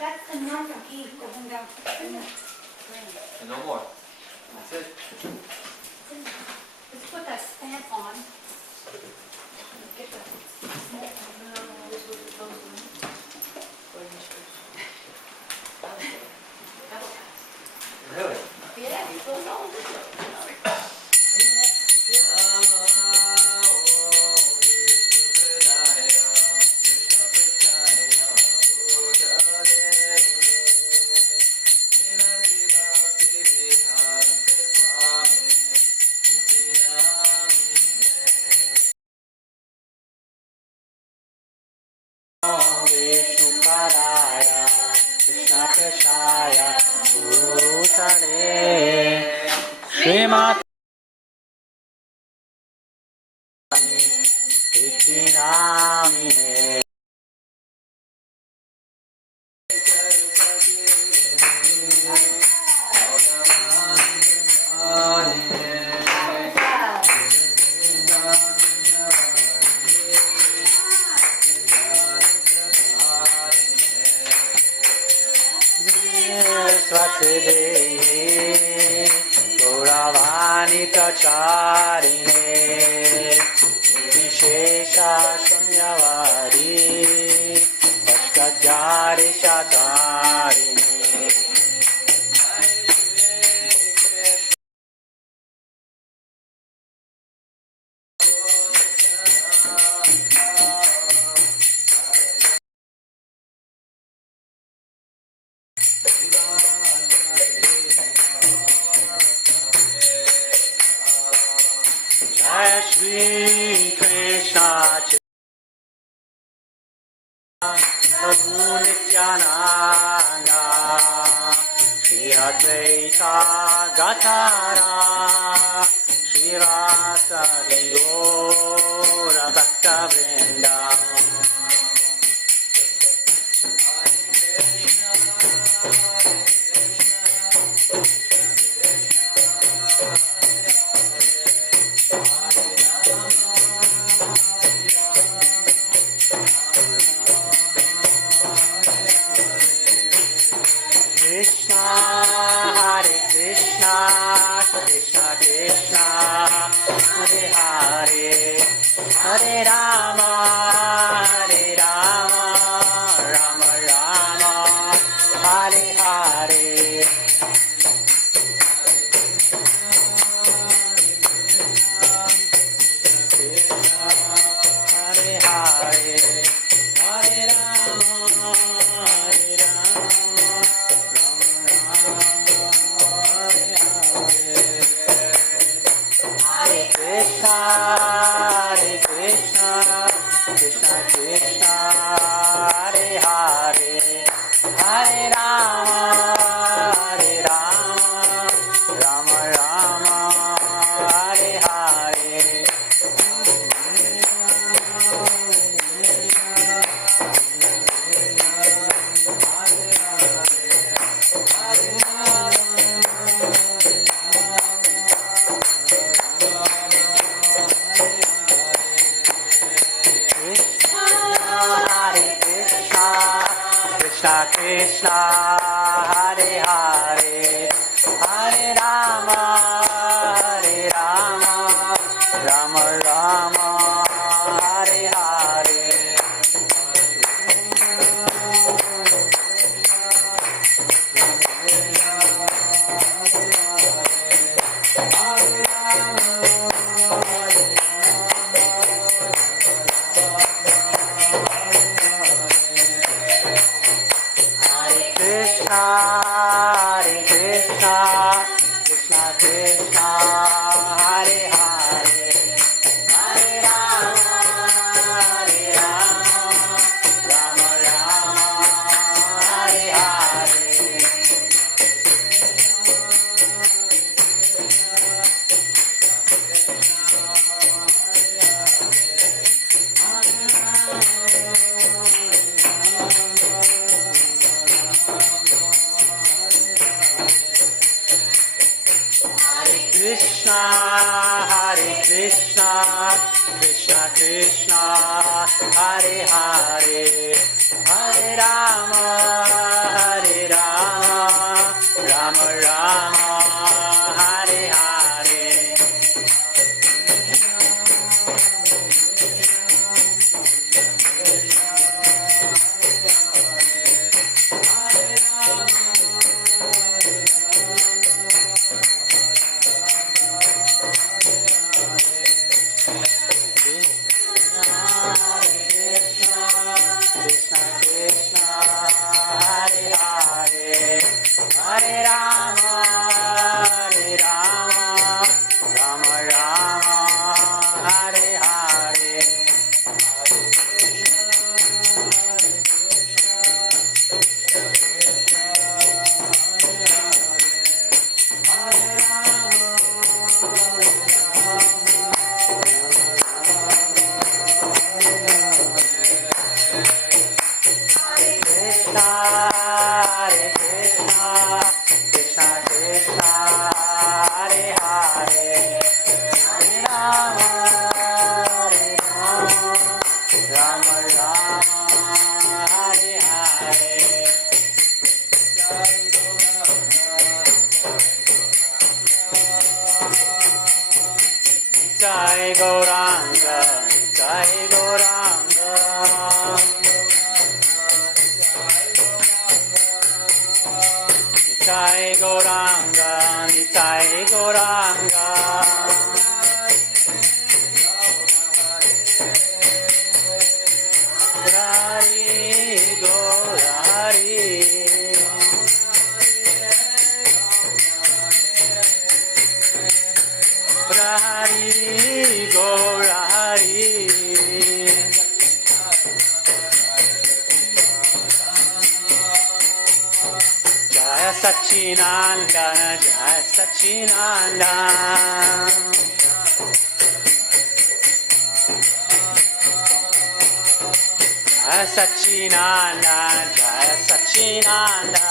That's the normal key going down. And no more. That's it. Let's put that stamp on. Get the smoke. Really? Yeah, it goes all this way. Srimati Namine Charine Vishesha Shunyavadi Paskajari Shatarine Jai Shri Krishna Prabhu Nityananda Shri Advaita Gatara Shri Rasa Gaura Bhakta Vrinda Krishna Hare Krishna Krishna Krishna Hare Hare Hare Rama Hare Rama Rama Rama Hare Hare Hare Hare Hare Rama Hare Rama Hare Krishna, Krishna Krishna, Hare Hare, Hare Rama, Hare Rama, Rama Rama, Hare Hare. Krishna Krishna Hare Hare Hare Rama Hare Rama Rama Rama Hare Hare Hare Krishna, Krishna Krishna, Hare Hare, Hare Rama, Hare Rama, Rama Rama, Hare Hare. Krishna, Hare Krishna, Krishna Krishna, Hare Hare, Hare Rama, Sachinandana, Jai Sachinandana. Jai Sachinandana, Jai Sachinandana.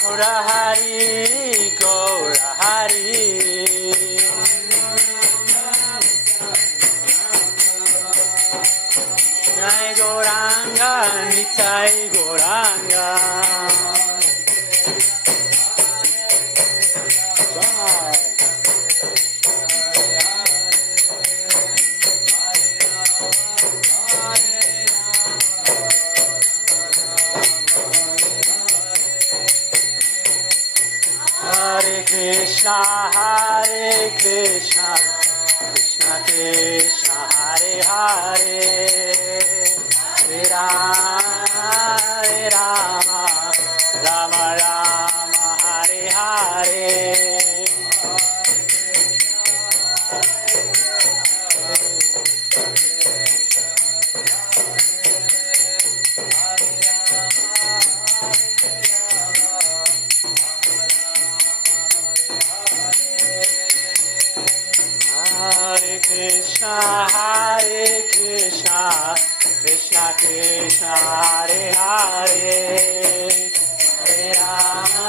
Gaura Hari, Gaura Hari. Jai Gauranga, Nitai Gauranga. Hare Krishna, Krishna Krishna, Hare Hare. Hare Rama, Rama Rama, Hare Hare. Hare Krishna, Krishna Krishna, Hare Hare. Hare Rama,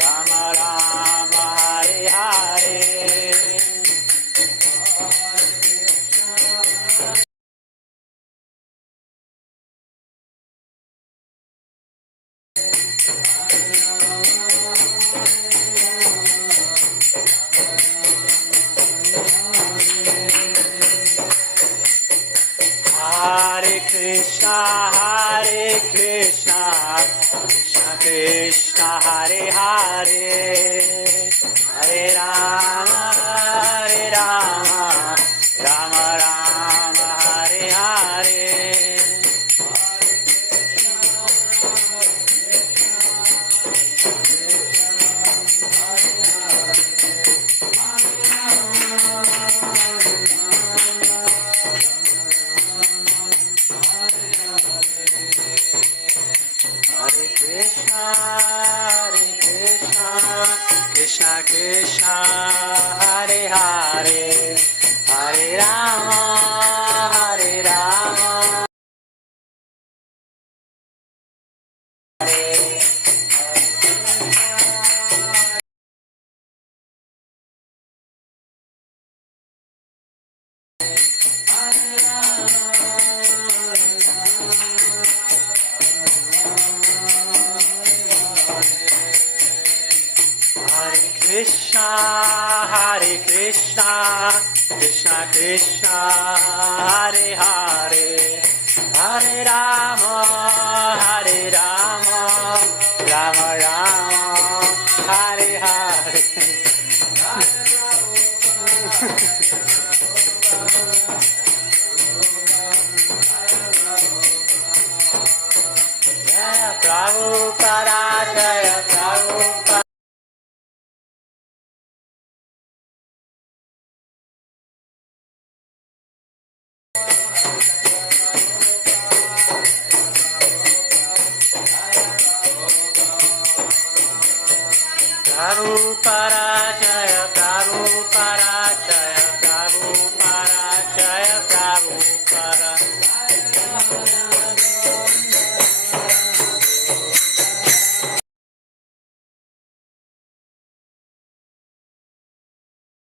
Rama Rama, Hare Hare. Hare Krishna, Krishna Krishna, Hare Hare. Hare Rama, Rama Rama, Hare Hare. Krishna Krishna, Hare Hare. Hare Rama, Hare Krishna, Krishna Krishna, Hare Hare. Hare Rama, Rama Rama, Hare Hare. Jaya Prabhupada, Jaya Prabhupada. Prabhupada, Jaya